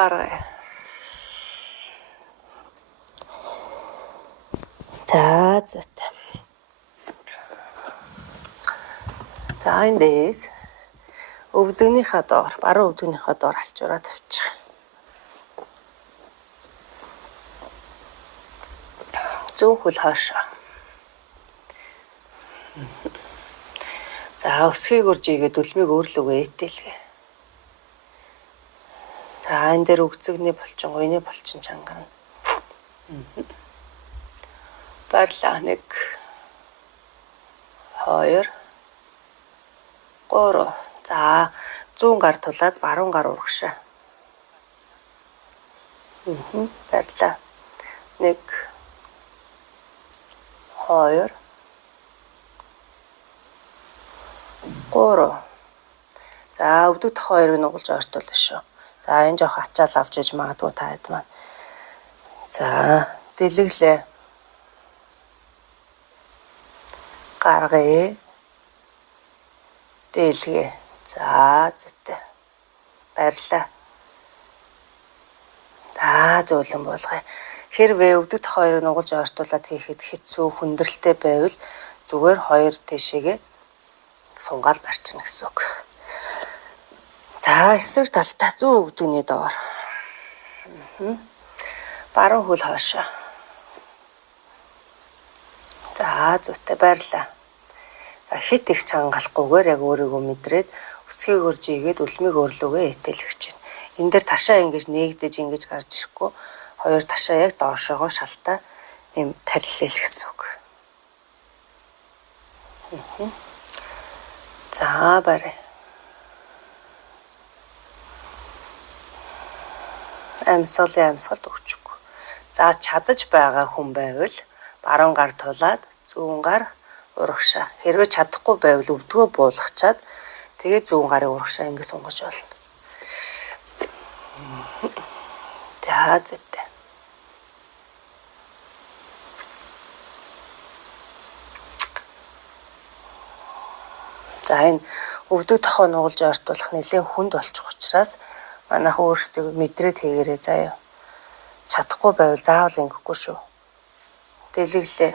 Гаргая. За зүйтэй. За эндээс өвдөгнийхаа доор, баруун өвдөгнийхаа доор алчуураа тавьчих. Зүүн хөл хаашаа. За өсгийг урж игээд үлмийг өөрлөгөө итэлгээ. За энэ дээр өгцөгний булчин, гойны булчин чангарна. Баярлалаа. 1 2 3. За зүүн гар тулаад баруун гар урагшаа. Баярлалаа. 1 2 3. За өвдөг тох хоёрыг нугалж ойртуулна шүү. За энэ жоох ачаал авч иж магадгүй таад маань. За дэлгэглээ. Гаргая. Дэлгээ. За зүйтэй. Баярлалаа. За зөөлөн болгоё. Хэрвээ өвдөг тох хоёрыг нугалж ойртуулад хийхэд хэцүү хүндрэлтэй байвал зүгээр хоёр тийшээгээ сунгаал барьчихна гэсэн үг. За эсрэг талдаа зүүн өвдөгний доор. Баруун хөл хаашаа. За зүйтэй баярлалаа. За хит их чангалахгүйгээр яг өөрийгөө мэдрээд өсгийг өрж игээд үлмийг өөрлөгөө итэлгэж чинь. Энэ дээр ташаа ингэж нээгдэж ингэж гарч ирэхгүй. Хоёр ташаа яг доошоогоо шалтаа юм параллел гэсэн үг. За барай. Амьсгалд өгчихгүй. За чадаж байгаа хүн байвал баруун гар тулаад зүүн гар урагшаа. Хэрвээ чадахгүй байвал өвдгөө буулгачаад тэгээд зүүн гарын урагшаа ингэ сунгаж болно. За зүйтэй. За энэ өвдөг тохоо нугалж ойртуулах нэлээд хүнд болчих учраас манайх өөрсдөө мэдрээд хийгээрэй заяа. Чадахгүй байвал заавал ингэхгүй шүү. Дэлгэглээ.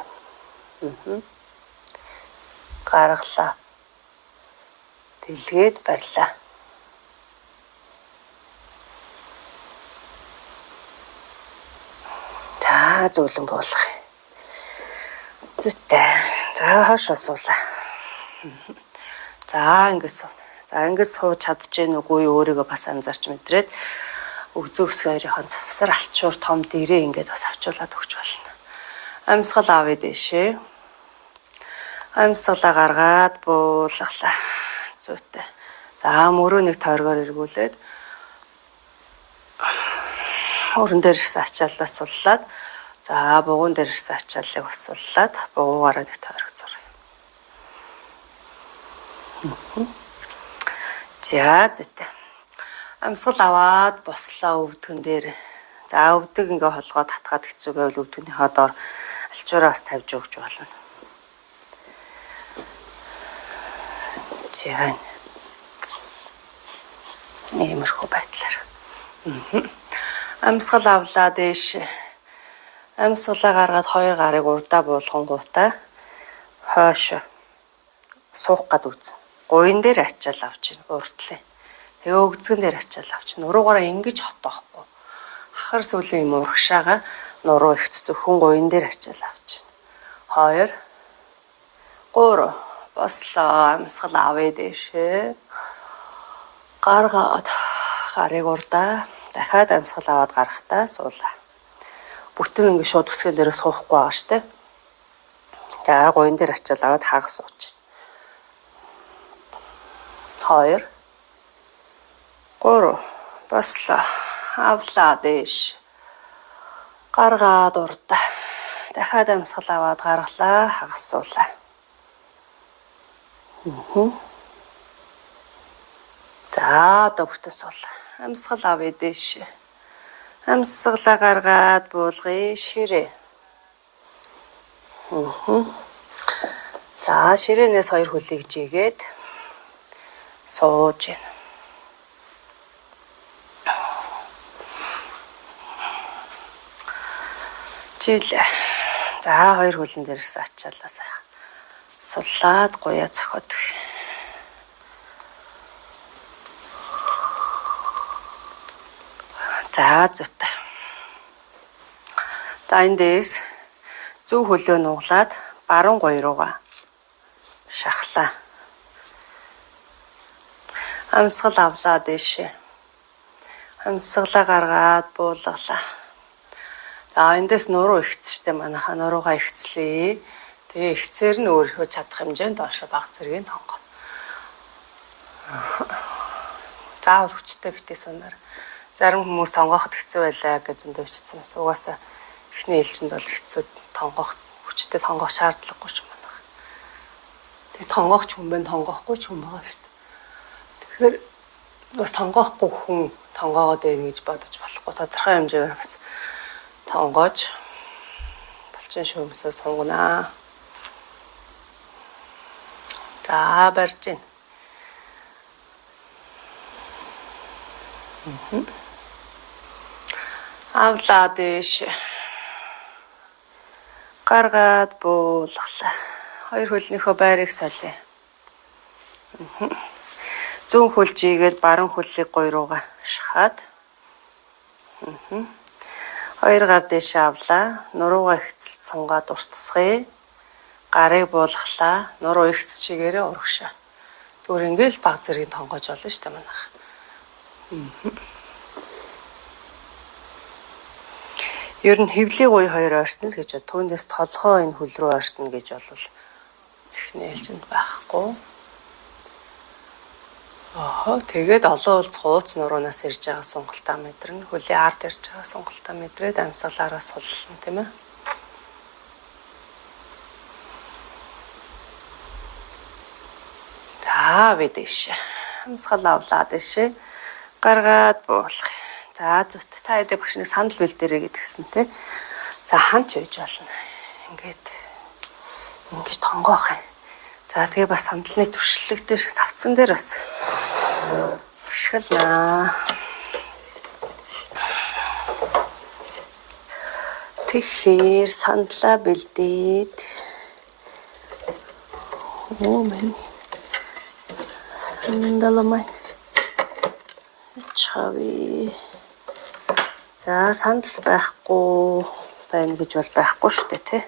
Гаргалаа. Дэлгээд барьлаа. За зөөлөн буулгая. Зүйтэй. За хойшоо суулаа. За ингэ суу. За ингэ сууж чадчихээн үгүй өөрийгөө бас анзаарч мэдрээд өгзөө өсгөө хоёрын завсар алчуур том дээрээ ингээд бас авчуулаад өгч болно. Амьсгал авъя дэшээ. Амьсгалаа гаргаад буулгалаа. Зүйтэй. За мөрөө нэг тойргоор эргүүлээд өрөн дээр ирсэн ачааллаа суллаад за бугуун дээр ирсэн ачааллыг бас суллаад бугуугаараа нэг тойрог зуръя. За зүйтэй. Амьсгал аваад бослоо өвдгөн дээр. За өвдөг ингээ холгоод татгаад хэцүү байвал өвдгөнийхөө доор алчуураа бас тавьж өгч болно. За нэмэрхүү байдлаар. Амьсгал авлаа дээш. Амьсгалаа гаргаад хоёр гарыг урдаа буулгангуудаа хойш суух гад үзнэ. Гуйн дээр ачаал авч ийн уртлаа. Тэгээ өгзгөн дээр ачаал авч нуруугаараа ингэж хотоохгүй. Хахар сүлийн юм урагшаага нуруу ихц зөвхөн гуйн дээр ачаал авч. 2 3 бослоо амьсгал авъя дэшээ. Гаргаад гарыг урдаа дахиад амьсгал аваад гарахтаа суулаа. Бүтэн ингэ шууд өсгөн дээр суухгүй байгаа штэ. За гуйн дээр ачаал аваад хагас сууч. 2 3 бослоо авлаа дэш. Гаргаад урдаа дахиад амьсгал аваад гаргалаа хагас суулаа. За одоо бүтэн суулаа. Амьсгал авъя дэш. Амьсгалаа гаргаад буулгая ширээ. За ширээнээс хоёр хөлийг жигээд сууж гин. хичээлээ. За хоёр хөлн дээрээс ачаалаа сайхан. Суллаад гуяа цохоод. За зүйтэй. За эндээс зөв хөлөө нуглаад баруун гоё руугаа шахлаа. Амьсгал авлаа дэшээ. Амьсгалаа гаргаад буулгалаа. За эндээс нуруу ихцтэй манайха нуруугаа ихцлээ. Тэгээ ихцээр нь өөрөө чадах хэмжээнд доош баг зэргийн тонгоо. Заавал хүчтэй битээ сунаар. Зарим хүмүүс тонгооход хэцүү байлаа гэж зөндөө бичсэн. Угаасаа эхний ээлжинд бол хэцүү тонгоох хүчтэй тонгоох шаардлагагүй юм байна. Тэгээ тонгоохч хүн байна, тонгоохгүй ч хүн байгаа шүү дээ. Тэгэхээр бас тонгоохгүй хүн тонгоогоод байна гэж бодож болохгүй. Тодорхой хэмжээгээр бас тонгоож балчин шүүмсээ сунгана. За барьж гин. Авлаа дэш. Гаргаад буулгалаа. Хоёр хөлнийхөө байрыг солиё. Зүүн хөлжийгээд баруун хөллийг гоё руугаа шахаад. Хоёр гар дэше авлаа. Нуруугаа ихцэлт сунгаад уртсгая. Гарыг буулгалаа. Нуруу ихц чигээрээ урагшаа. Зүгээр ингээл баг зэргийн тонгоож болно шүү дээ манайх. Ер нь хөвлийн гуй хоёр ойртно л гэж түүнээс толгоо энэ хөл рүү ойртно гэж бол эхний ээлжинд байхгүй. Тэгээд олон улс хууц нуруунаас ирж байгаа сонголтоо мэдэрнэ. Хөлийн ард ирж байгаа сонголтоо мэдрээд амьсгалаараа суллана тийм ээ. За би дэш. Амьсгал авлаа дэш. Гаргаад буулгах. За зүт та эдэ багш нэг санал бэлдэрээ гэдгсэн те. За ханч үйж болно. Ингэж тонгоох юм. За тэгээ бас сандлын туршлаг дээр тавцсан дээр бас ашиглана. Тэгэхээр сандлаа бэлдээд мэн сандаламай чави. За сандал байхгүй байна гэж бол байхгүй шүү дээ тий.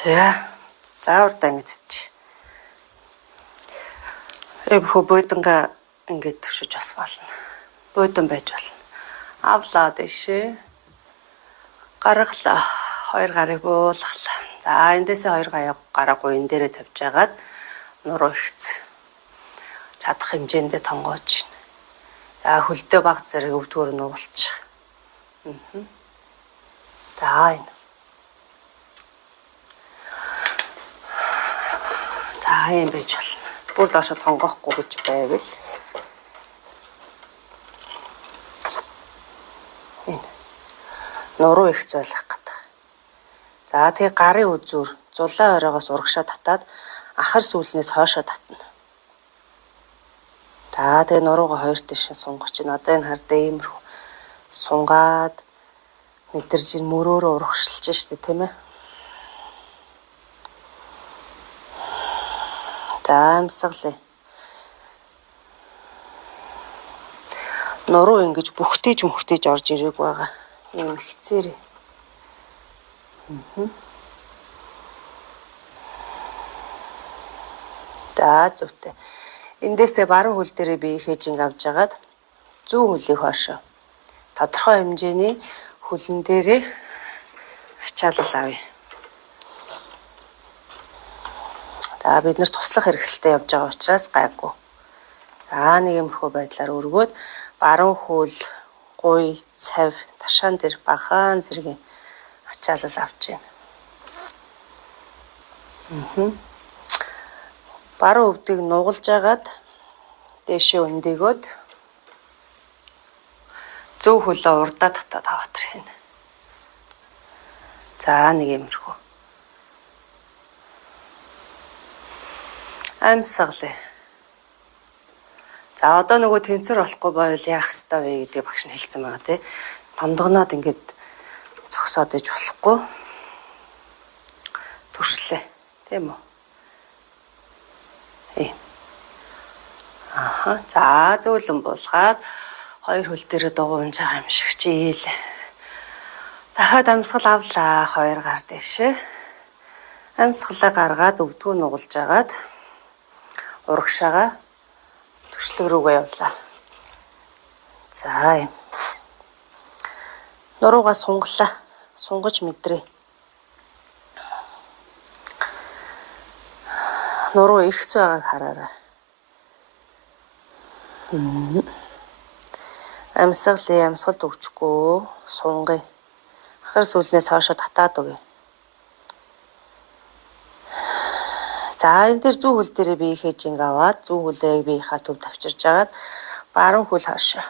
За урдаа ингэж тавьчих. Эвхүү бууданга ингэж төвшөж бас болно. Буудан байж болно. Авлаа дэшээ. Гаргалаа. Хоёр гарыг буулгалаа. За эндээсээ хоёр гараа гуйн дээрээ тавьж агаад нуруу ихц. Чадах хэмжээндээ тонгооч. За хөлдөө баг зэрэг өвдгөр нь уулчих. За энэ. За юм байж болно. Бүр доошо тонгоохгүй гэж байвал энэ нуруу ихц байлгах гэдэг. За тэгээ гарын үзүүр зулаа оройгоос урагшаа татаад ахар сүүлнээс хойшоо татна. За тэгээ нуруугаа хоёр тишин сунгах чинь одоо энэ хар дээрмэр сунгаад мэдэрж ин мөрөөрөө урагшилж штэ тийм ээ. За амьсгалаа. Нуруу ингэж бүхтээж орж ирээг байгаа. Ийм хэцээр. За зүгтээ. Эндээсээ баруун хөл дээрээ би хээжинг авч агаад зүүн хөлийг хойшоо. Тодорхой хэмжээний хөлн дээрээ ачаалал авъя. За бид нэр туслах хэрэгсэлтэй явж байгаа учраас гайгүй. За нэг юмрхүү байдлаар өргөөд баруун хөл, гуй, цав, ташаан дээр бахан зэргийн ачаалал авч байна. Баруун өвдгийг нугалж агаад дээшээ өндөгөөд зөв хөлөө урдаа татаад аваад ирнэ. За нэг юмрхүү. Амьсгалаа. За одоо нөгөө тэнцвэр болохгүй байвал яах ёстой вэ гэдэг багш нь хэлсэн байгаа тий. Дондогноод ингээд зогсоод иж болохгүй. Туршлээ. Тийм үү? За зөөлөн буулгаад хоёр хөл дээр дугуйж байгаа юм шиг чийл. Дахиад амьсгал авлаа. Хоёр гар дэшээ. Амьсгалаа гаргаад өвдгөө нугалж агаад урагшаага түшлэг рүүгээ явлаа. За юм. Нуруугаа сунгалаа. Сунгаж мэдрээ. Нуруу ихс байгааг хараарай. Амьсгалд өгчгүй сунгая. Ахар сүүлнээс хоошо татаад өгье. За энэ дээр зүү хөл дээрээ би хэж инг аваад зүү хөлөө би ха төв тавчирж агаад баруун хөл хоошо.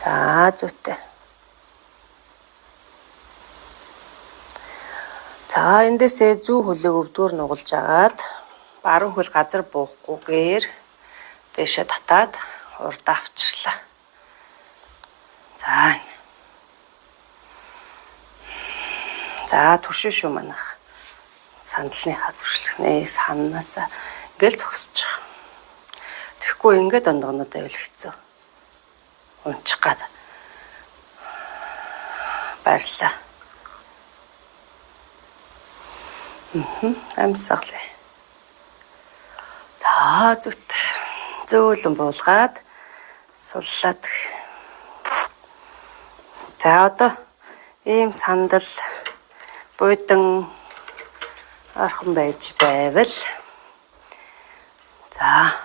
За зүйтэй. За эндээсээ зүү хөлөг өвдгөр нугалж агаад баруун хөл газар буухгүйгээр дэшээ татаад урдаа авчирлаа. За туршин шүү манайх. Сандалныхаа туршлахнээс ханнаасаа ингээл зогсож байгаа. Тэгэхгүй ингээд дондогноо тавил хэцүү. Унчих гад. Баярлаа. Амьсгалаа. За зүт зөөлөн буулгаад суллаад. За одоо ийм сандал буйдан орхон байж байвал за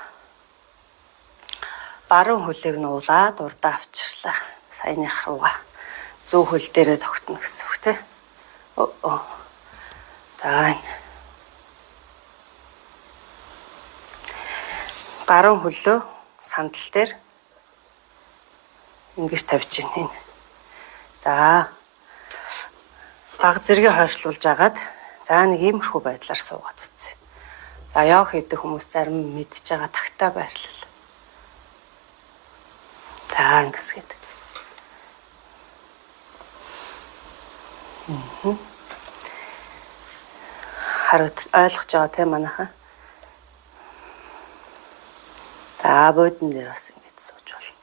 баруун хөлийг нуулаад урдаа авчирлаа. Саяных руугаа зүү хөл дээрээ тогтно гэсэн үг тий. За баруун хөлөө сандал дээр ингэж тавьж гин. За баг зэрэгээ хойшлуулж агаад за нэг иймэрхүү байдлаар суугаад үтсэ. За яах хийдэг хүмүүс зарим мэдж байгаа тагтаа байрлал. За ингэсгээд. Хараад ойлгож байгаа тийм манайхаа. За бодон дээр бас ингэж сууж болно.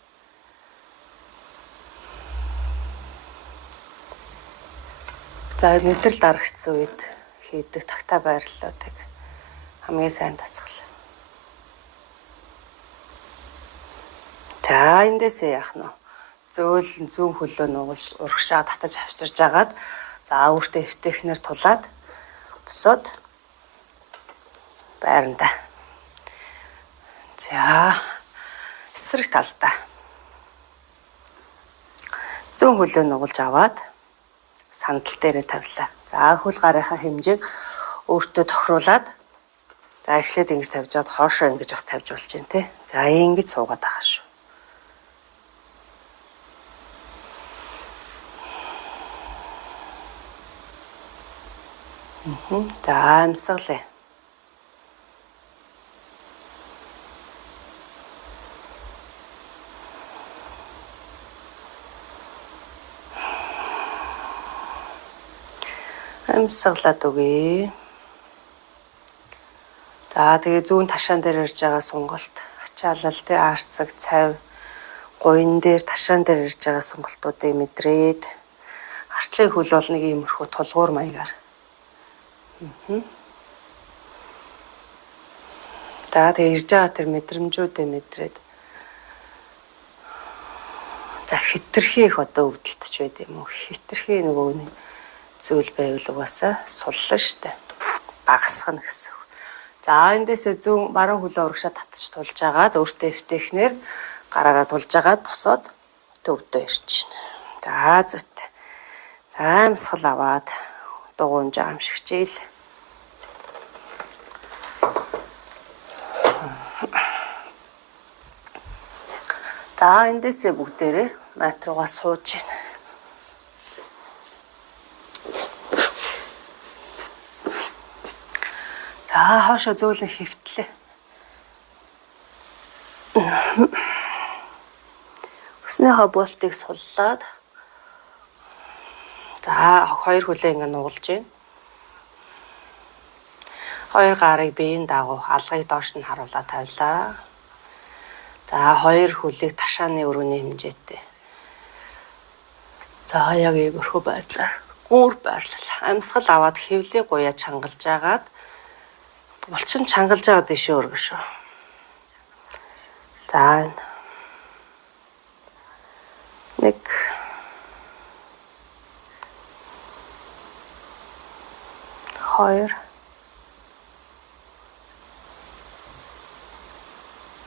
За мэдрэл дарагдсан үед хийдэг тагтаа байрлалуудыг хамгийн сайн дасгал. За эндээсээ яах нь зөөлөн зүүн хөлөө нугалж урагшаа татаж авчирж агаад за өөртөө эвтэхнэр тулаад босоод байранда. За эсрэг талдаа зүүн хөлөө нугалж аваад сандал дээрээ тавилаа. За хөл гарынхаа хэмжээг өөртөө тохируулаад за эхлээд ингэж тавьжаад хоошоо ингэж бас тавьж болж байна тий. За ингэж суугаад байгаа шүү. За амьсгалаа. Амьсгалаад үгүй. За тэгээ зүүн ташаан дээр ирж байгаа сонголт ачаалал тий арцаг цав гуйн дээр ташаан дээр ирж байгаа сонголтуудыг мэдрээд артлын хөл бол нэг иймэрхүү тулгуур маягаар. За тэгээ ирж байгаа тэр мэдрэмжүүдээ мэдрээд за хитрхи их одоо өвдөлтч байд юм уу? Хитрхи нөгөө нэг зүйл байвал угаасаа суллаа штэ. Багасгана гэсэн. За эндээсээ зүүн баруун хөлөө урагшаа татж тулж агаад өөртөө эвтэхнэр гараараа тулж агаад босоод төвдөө ирж байна. За зүт. За амьсгал аваад дугуйж байгаа юм шиг чийл. За эндээсээ бүгдээрээ мат руугаа сууж байна. За хаашаа зөөлөн хөвтлээ. Өснийхөө буултыг суллаад за хоёр хөлөө ингэ нуулж байна. Хоёр гарыг биеийн дагуу алгыг доош нь харуулаад тавилаа. За хоёр хөлийг ташааны өрөөний хэмжээтэй. За яг иймэрхүү байдлаар гүүр байрлал. Амьсгал аваад хэвлээ гуяа чангалж агаад булчин чангалж байгаа дэшээ өргөн шүү. За 1 2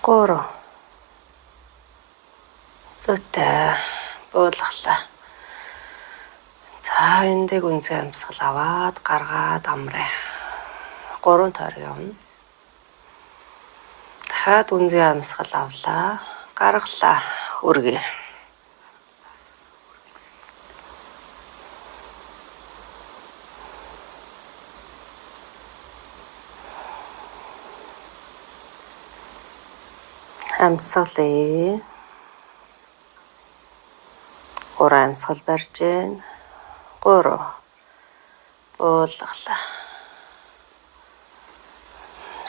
3 зүйтэй буулгалаа. За эндээ гүнзгий амьсгал аваад гаргаад амраа. 3 тойрог явна. Дахиад гүнзгий амьсгал авлаа. Гаргалаа. Өргөе. Амьсгалыг 3 амьсгал барьж гэн 3 буулгалаа.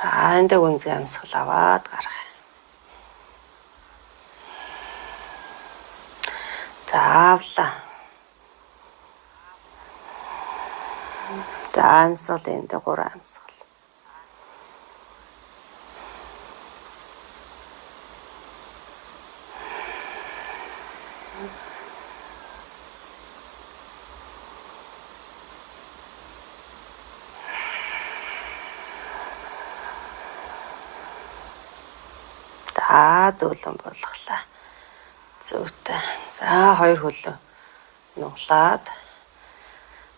За эндээ гүнзгий амьсгал аваад гаргая. За авлаа. За амьсгал эндээ 3 амьсгал. Зөөлөн буулгалаа. Зүйтэй. За хоёр хөлөө нуглаад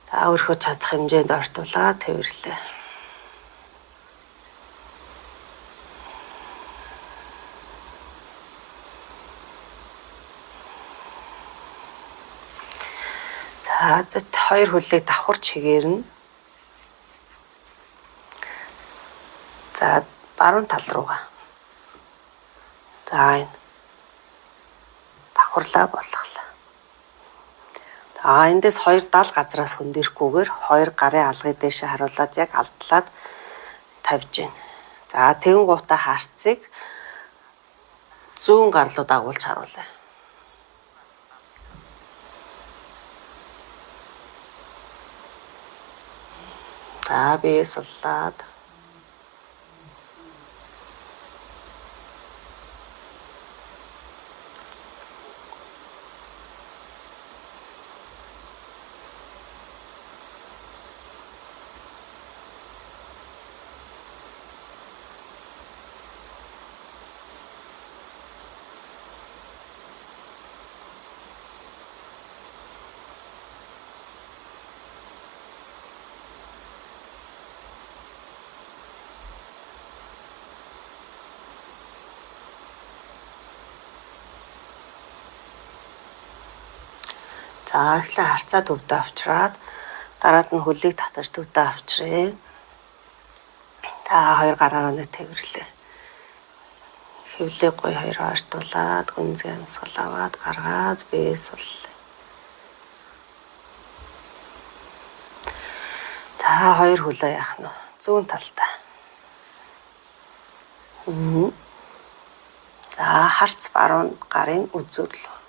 за өөрийнхөө чадах хэмжээнд ортуулаад тэрвэрлээ. За зүйт хоёр хөлийг давхарч хигээрнэ. За баруун тал руугаа. За энэ давхарлаа болгоглаа. За эндээс 2 дал газраас хөндөөрөхгүйгээр 2 гарын алгыг дээшээ харуулад яг алдлаад тавьж гин. За тэгэн гутаа харцыг зүүн гар руу дагуулж харуулъя. За бие суллаад за эхлээ харцаа төвдөө авчраад дараад нь хөлийг татаж төвдөө авчрээ. За хоёр гараараа нэг тэрвэрлээ. Хэвлээ гой хоёроо артуулаад гүнзгий амьсгал аваад гаргаад бие суллаа. За хоёр хөлөө яах нь зүүн талдаа. За харц баруун гарын үзүүрлээ.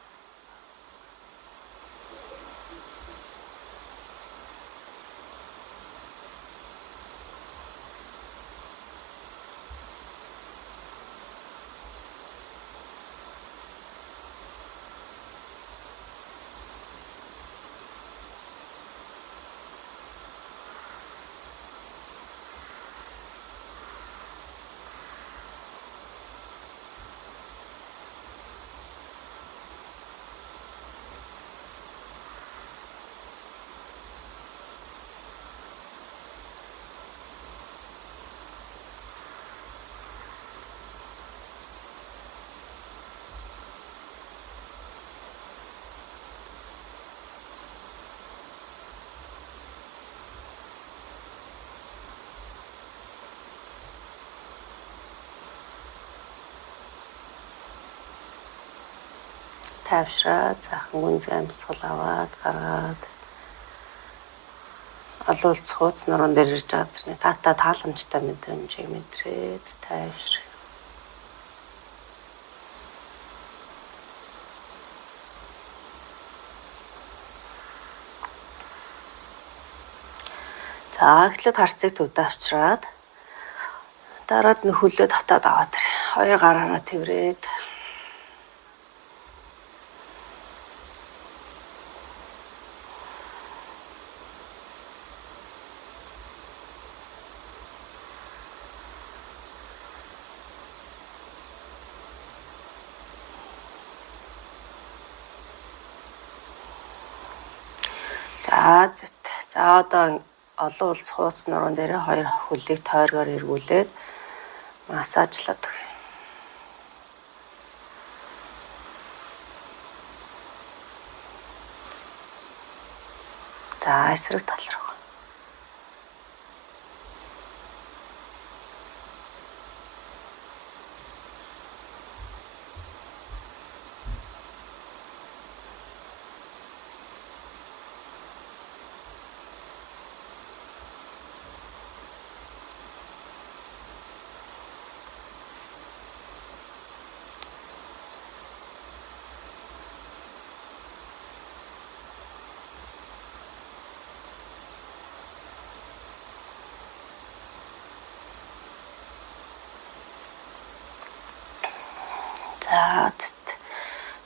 тайвшраад цаахан гүнзгий амьсгал аваад гаргаад олуулц хууц нуруунд дээр ирж байгаа тэрний таата тааламжтай мэдрэмжийг мэдрээд тайвшраа. За эхлээд харцыг төвд авчраад дараад нь хөлөө татаад аваад тэр хоёр гараараа тэврээд за одоо олон улс хууц нуруунд дээр хоёр хөлийг тойргоор эргүүлээд массажлаад өгье. За эсрэг тал руу.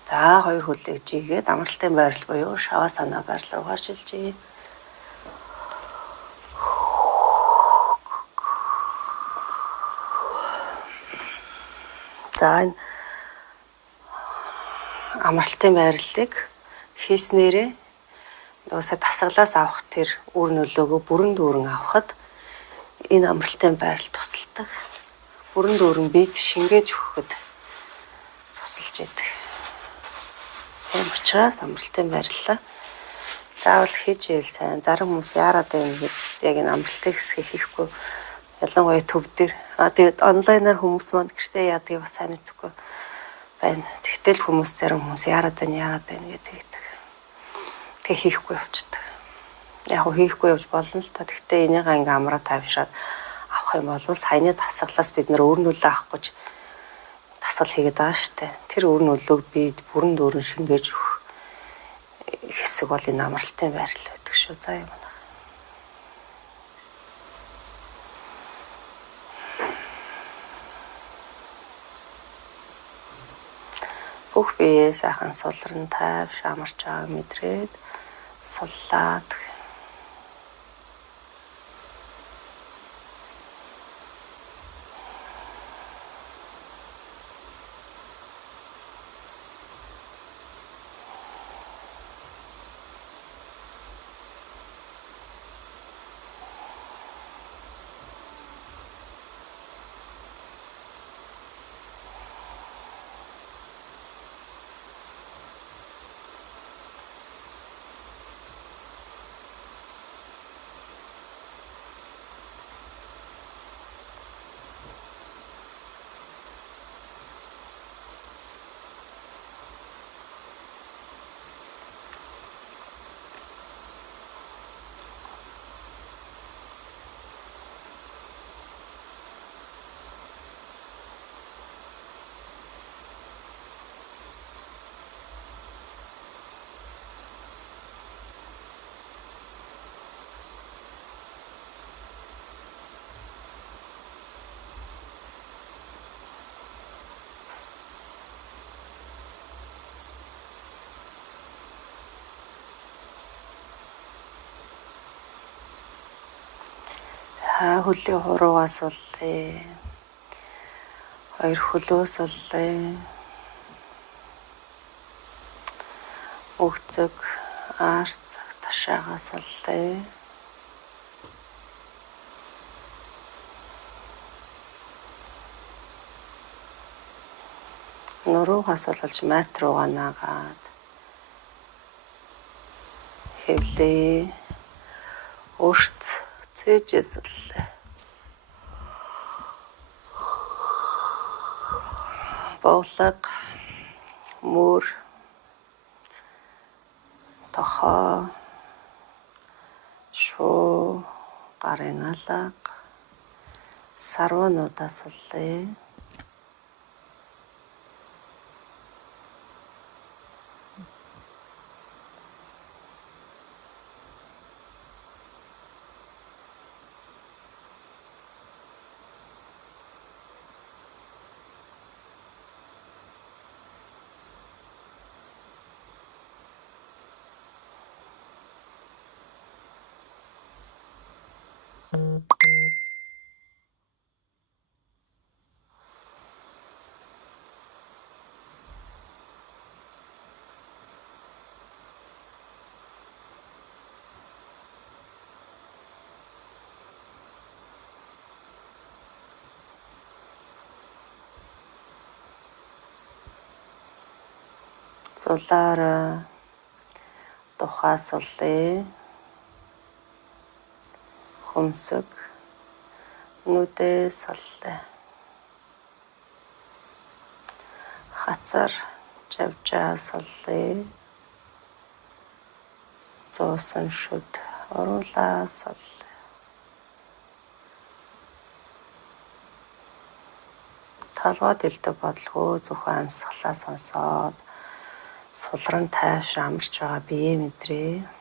За хоёр хөлийг жигээд амралтын байрал буюу шавасана байрал руугаа шилжиж. За энэ амралтын байрлалыг хийснээрээ нөөсөө тасгалаас авах тэр үр нөлөөгөө бүрэн дүүрэн авахд энэ амралтын байрал тусалдаг. Бүрэн дүүрэн бид шингээж өгөхөд тусалж идэг. Тийм учраас амралтын байрлалаа заавал хийж ийл сайн. Зарим хүмүүс яарад байна гэд яг энэ амралтын хэсгийг хийхгүй. Ялангуяа төв дээр. Тэгээд онлайнаар хүмүүс маань гэртээ яадгийг бас сайн мэдэхгүй байна. Тэгтэл хүмүүс зарим хүмүүс яарад байна гэдэг хэлдэг. Тэгээ хийхгүй явчихдаг. Яг хийхгүй явж болно л та. Тэгтээ энийг ингээ амраа тавьшаад авах юм бол саяны тасгалаас бид нөр өөр нөлөө авах гэж тасгал хийгээд байгаа штэ. Тэр өөр нөлөөг бид бүрэн дүүрэн шингээж өгөх хэсэг бол энэ амралтын байрал байдаг шүү. За юм байна. Бүх биеэ сайхан сулран тайвш амарч байгааг мэдрээд суллаад хөлийн хуруугаас суллаа. Хоёр хөлөөс суллаа. Өгцөг арцаг ташаагаас суллаа. Нуруугаас болж мат руугаа наагаад хэвлээ. Өрц цээжэсэллээ. Боолог мөр хоо, шуу, гарын алга, сарвануудаа суллая. Зулаараа тухаа суллая. Хөмсөг нүдээ суллая. Хацар жавжаа суллая. Зуусан шүд оруулаа суллая. Толгой дэлдэг бодлого зөвхөн амьсгалаа сонсоод сулран тайвшир амарч байгаа биеэ мэдрээ.